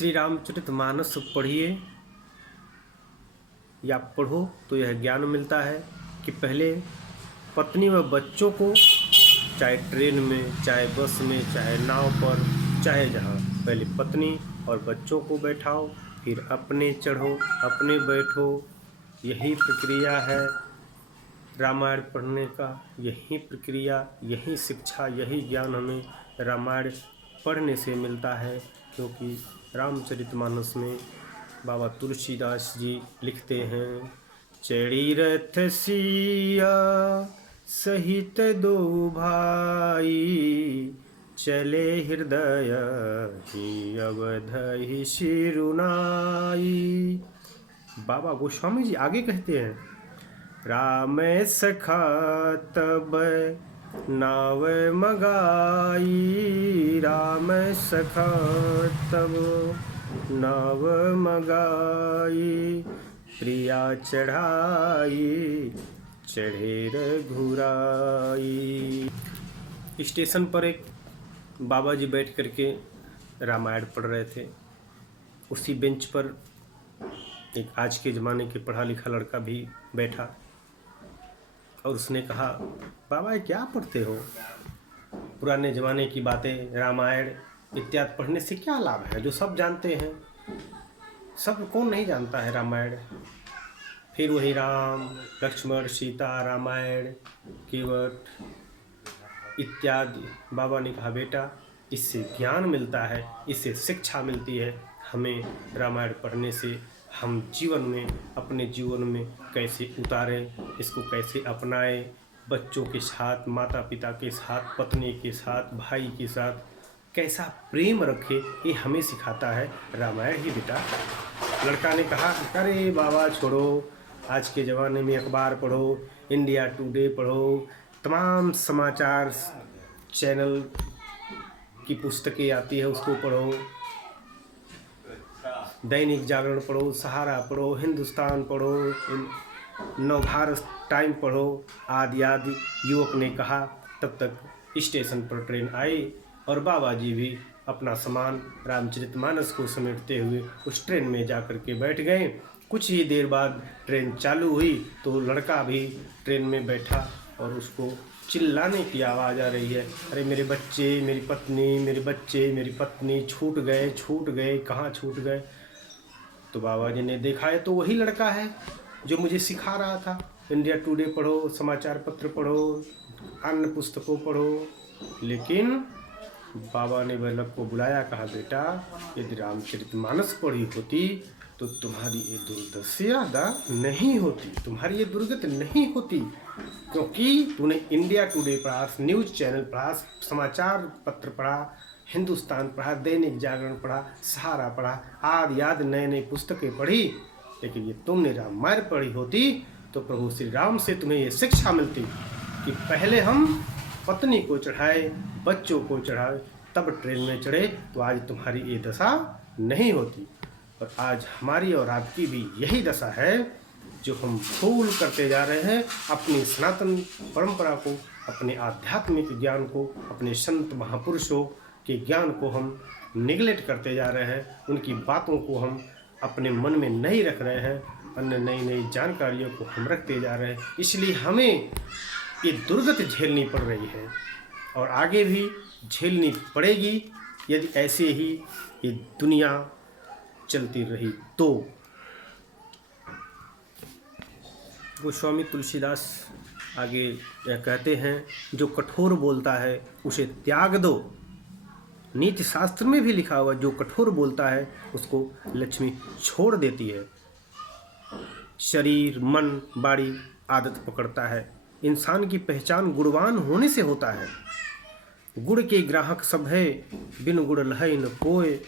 श्री रामचरितमानस पढ़िए या पढ़ो तो यह ज्ञान मिलता है कि पहले पत्नी व बच्चों को, चाहे ट्रेन में, चाहे बस में, चाहे नाव पर, चाहे जहाँ, पहले पत्नी और बच्चों को बैठाओ, फिर अपने चढ़ो, अपने बैठो। यही प्रक्रिया है रामायण पढ़ने का, यही प्रक्रिया, यही शिक्षा, यही ज्ञान हमें रामायण पढ़ने से मिलता है। क्योंकि रामचरितमानस में बाबा तुलसीदास जी लिखते हैं, चढ़ी रथ सिया सहित दो भाई, चले हृदय ही अवधि शिरुनाई। बाबा गोस्वामी जी आगे कहते हैं, राम सखा तब नाव मगाई, राम सखा तब नाव मगाई, प्रिया चढ़ाई चढ़े रघुराई। स्टेशन पर एक बाबा जी बैठ करके रामायण पढ़ रहे थे। उसी बेंच पर एक आज के ज़माने के पढ़ा लिखा लड़का भी बैठा और उसने कहा, बाबा ये क्या पढ़ते हो? पुराने ज़माने की बातें, रामायण इत्यादि पढ़ने से क्या लाभ है, जो सब जानते हैं? सब कौन नहीं जानता है रामायण? फिर वही राम लक्ष्मण सीता, रामायण केवट इत्यादि। बाबा ने कहा, बेटा इससे ज्ञान मिलता है, इससे शिक्षा मिलती है। हमें रामायण पढ़ने से हम जीवन में, अपने जीवन में कैसे उतारें, इसको कैसे अपनाएं, बच्चों के साथ, माता पिता के साथ, पत्नी के साथ, भाई के साथ कैसा प्रेम रखे, ये हमें सिखाता है रामायण ही बेटा। लड़का ने कहा, अरे बाबा छोड़ो, आज के ज़माने में अखबार पढ़ो, इंडिया टुडे पढ़ो, तमाम समाचार चैनल की पुस्तकें आती है उसको पढ़ो, दैनिक जागरण पढ़ो, सहारा पढ़ो, हिंदुस्तान पढ़ो, नवभारत टाइम पढ़ो आदि आदि। युवक ने कहा। तब तक स्टेशन पर ट्रेन आई और बाबा जी भी अपना सामान रामचरितमानस को समेटते हुए उस ट्रेन में जाकर के बैठ गए। कुछ ही देर बाद ट्रेन चालू हुई तो लड़का भी ट्रेन में बैठा और उसको चिल्लाने की आवाज़ आ रही है, अरे मेरे बच्चे, मेरी पत्नी, मेरे बच्चे, मेरी पत्नी छूट गए, कहाँ छूट गए? तो बाबा जी ने देखा है तो वही लड़का है जो मुझे सिखा रहा था, इंडिया टुडे पढ़ो, समाचार पत्र पढ़ो, अन्य पुस्तकों पढ़ो। लेकिन बाबा ने बालक को बुलाया, कहा, बेटा यदि रामचरितमानस पढ़ी होती तो तुम्हारी ये दुर्दशा नहीं होती, तुम्हारी ये दुर्गति नहीं होती, क्योंकि तूने इंडिया टुडे पढ़ा, न्यूज़ चैनल पढ़ा, समाचार पत्र पढ़ा, हिंदुस्तान पढ़ा, दैनिक जागरण पढ़ा, सहारा पढ़ा, आदि आदि नए नई पुस्तकें पढ़ी। लेकिन ये तुमने रामायण पढ़ी होती तो प्रभु श्री राम से तुम्हें ये शिक्षा मिलती कि पहले हम पत्नी को चढ़ाए, बच्चों को चढ़ाए, तब ट्रेन में चढ़े, तो आज तुम्हारी ये दशा नहीं होती। और आज हमारी और आपकी भी यही दशा है जो हम भूल करते जा रहे हैं। अपनी सनातन परंपरा को, अपने आध्यात्मिक ज्ञान को, अपने संत महापुरुषों के ज्ञान को हम निगलेक्ट करते जा रहे हैं। उनकी बातों को हम अपने मन में नहीं रख रहे हैं, अन्य नई नई जानकारियों को हम रखते जा रहे हैं। इसलिए हमें ये दुर्गति झेलनी पड़ रही है और आगे भी झेलनी पड़ेगी यदि ऐसे ही ये दुनिया चलती रही तो। गोस्वामी तुलसीदास आगे यह कहते हैं, जो कठोर बोलता है उसे त्याग दो। नीति शास्त्र में भी लिखा हुआ, जो कठोर बोलता है उसको लक्ष्मी छोड़ देती है। शरीर, मन, बाड़ी आदत पकड़ता है। इंसान की पहचान गुणवान होने से होता है। गुड़ के ग्राहक सब है, बिन गुड़ लहै न कोय,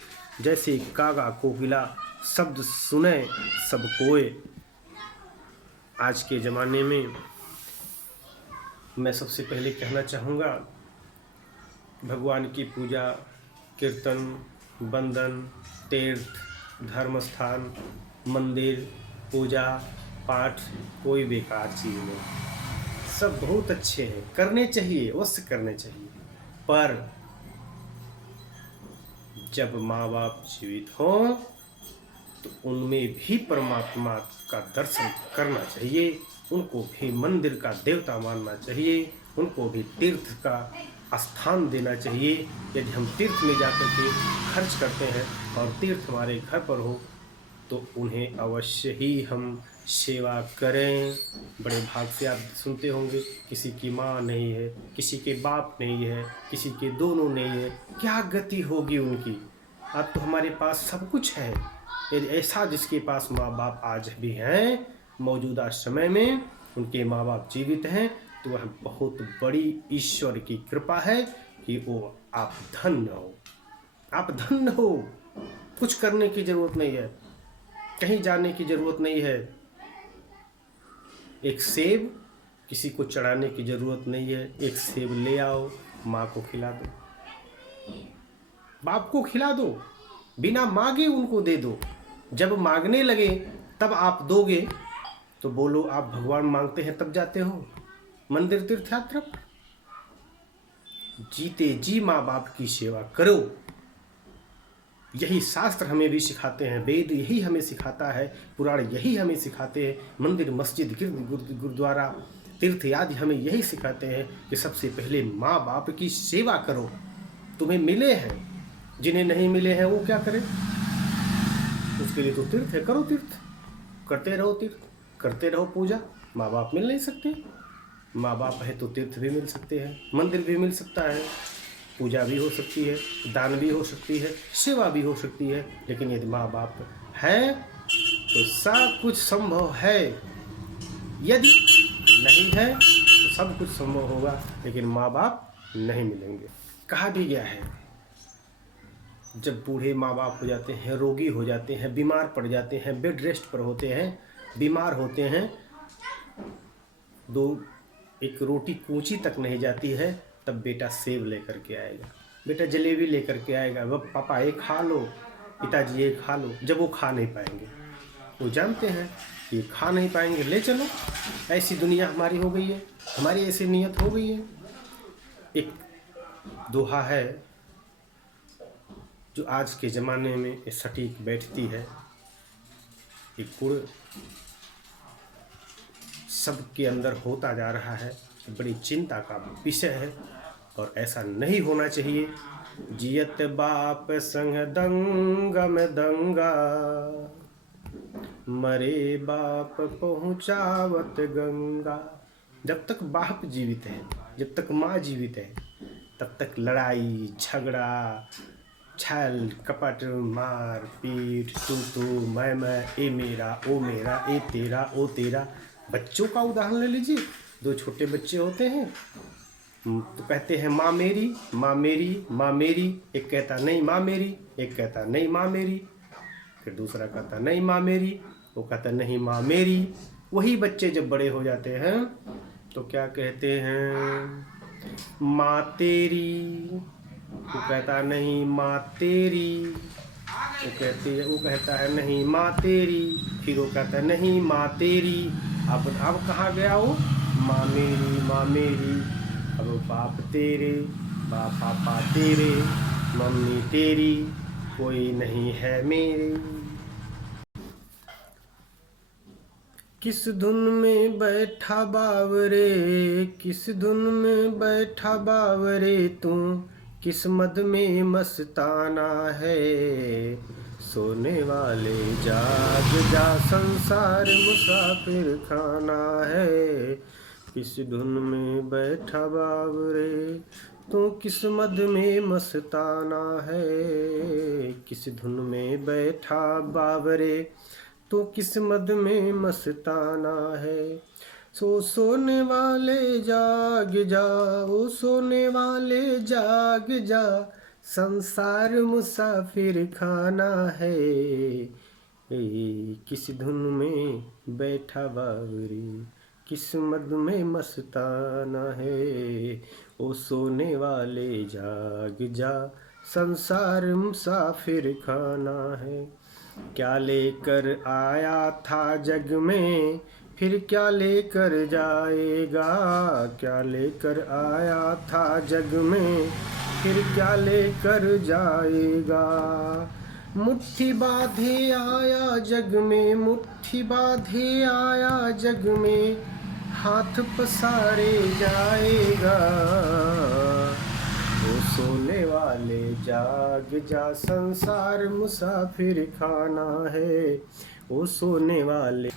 जैसे कागा कोकिला शब्द सुने सब कोय। आज के ज़माने में मैं सबसे पहले कहना चाहूँगा, भगवान की पूजा, कीर्तन, बंदन, तीर्थ, धर्म स्थान, मंदिर, पूजा पाठ कोई बेकार चीज़ नहीं, सब बहुत अच्छे हैं, करने चाहिए, अवश्य करने चाहिए। पर जब माँ बाप जीवित हों तो उनमें भी परमात्मा का दर्शन करना चाहिए, उनको भी मंदिर का देवता मानना चाहिए, उनको भी तीर्थ का स्थान देना चाहिए। यदि हम तीर्थ में जाकर के खर्च करते हैं और तीर्थ हमारे घर पर हो तो उन्हें अवश्य ही हम सेवा करें। बड़े भाग से आप सुनते होंगे, किसी की माँ नहीं है, किसी के बाप नहीं है, किसी के दोनों नहीं है, क्या गति होगी उनकी। अब तो हमारे पास सब कुछ है। यदि ऐसा जिसके पास माँ बाप आज भी हैं, मौजूदा समय में उनके माँ बाप जीवित हैं, तो वह बहुत बड़ी ईश्वर की कृपा है कि वो आप धन्य हो, आप धन्य हो। कुछ करने की ज़रूरत नहीं है, कहीं जाने की ज़रूरत नहीं है। एक सेब किसी को चढ़ाने की ज़रूरत नहीं है, एक सेब ले आओ, माँ को खिला दो, बाप को खिला दो, बिना मांगे उनको दे दो। जब मांगने लगे तब आप दोगे तो बोलो आप भगवान मांगते हैं तब जाते हो मंदिर तीर्थ यात्रा। जीते जी माँ बाप की सेवा करो, यही शास्त्र हमें भी सिखाते हैं, वेद यही हमें सिखाता है, पुराण यही हमें सिखाते हैं, मंदिर मस्जिद गुरुद्वारा तीर्थ आदि हमें यही सिखाते हैं कि सबसे पहले माँ बाप की सेवा करो। तुम्हें मिले हैं, जिन्हें नहीं मिले हैं वो क्या करें, उसके लिए तो तीर्थ है, करो तीर्थ, करते रहो तीर्थ, करते रहो पूजा। माँ बाप मिल नहीं सकते, माँ बाप है तो तीर्थ भी मिल सकते हैं, मंदिर भी मिल सकता है, पूजा भी हो सकती है, दान भी हो सकती है, सेवा भी हो सकती है। लेकिन यदि माँ बाप हैं तो सब कुछ संभव है, यदि नहीं है तो सब कुछ संभव होगा, लेकिन माँ बाप नहीं मिलेंगे। कहा भी गया है, जब बूढ़े माँ बाप हो जाते हैं, रोगी हो जाते हैं, बीमार पड़ जाते हैं, बेड रेस्ट पर होते हैं, बीमार होते हैं, एक रोटी कूची तक नहीं जाती है, तब बेटा सेब लेकर के आएगा, बेटा जलेबी लेकर के आएगा, वह पापा ये खा लो, पिताजी ये खा लो। जब वो खा नहीं पाएंगे, वो जानते हैं कि ये खा नहीं पाएंगे, ले चलो, ऐसी दुनिया हमारी हो गई है, हमारी ऐसी नीयत हो गई है। एक दोहा है जो आज के ज़माने में सटीक बैठती है, एक गुण सबके अंदर होता जा रहा है, बड़ी चिंता का विषय है और ऐसा नहीं होना चाहिए। जियत बाप संग दंगा में दंगा, मरे बाप पहुँचावत गंगा। जब तक बाप जीवित है, जब तक माँ जीवित है, तब तक लड़ाई झगड़ा, छल कपट, मार पीट, तू मैं, ए मेरा, ओ मेरा, ए तेरा, ओ तेरा। बच्चों का उदाहरण ले लीजिए, दो छोटे बच्चे होते हैं तो कहते हैं माँ मेरी, माँ मेरी, माँ मेरी। एक कहता नहीं माँ मेरी, एक कहता नहीं माँ मेरी, फिर दूसरा कहता नहीं माँ मेरी, वो कहता नहीं माँ मेरी। वही बच्चे जब बड़े हो जाते हैं तो क्या कहते हैं, माँ तेरी। वो कहता नहीं माँ तेरी, वो कहता है नहीं माँ तेरी, फिर वो कहता है नहीं माँ तेरी। अब कहाँ गया वो, माँ मेरी, माँ मेरी। अब बाप तेरे, पापा तेरे, मम्मी तेरी, कोई नहीं है मेरे। किस धुन में बैठा बावरे, किस धुन में बैठा बावरे, तू किस मद में मस्ताना है। सोने वाले जाग जा, संसार मुसाफिर खाना है। किस धुन में बैठा बावरे, तू किस मद में मस्ताना है। किस धुन में बैठा बावरे, तो किस मद में मस्ताना है। सोने वाले जाग जा, ओ सोने वाले जाग जा, संसार मुसाफिर खाना है। किस धुन में बैठा बावरे, किस मद में मस्ताना है। ओ सोने वाले जाग जा, संसार मुसाफिर खाना है। क्या लेकर आया था जग में, फिर क्या लेकर जाएगा, क्या लेकर आया था जग में, फिर क्या लेकर जाएगा। मुट्ठी बांधे आया जग में, मुट्ठी बांधे आया जग में, हाथ पसारे जाएगा। वो सोने वाले जाग जा, संसार मुसाफिर खाना है। वो सोने वाले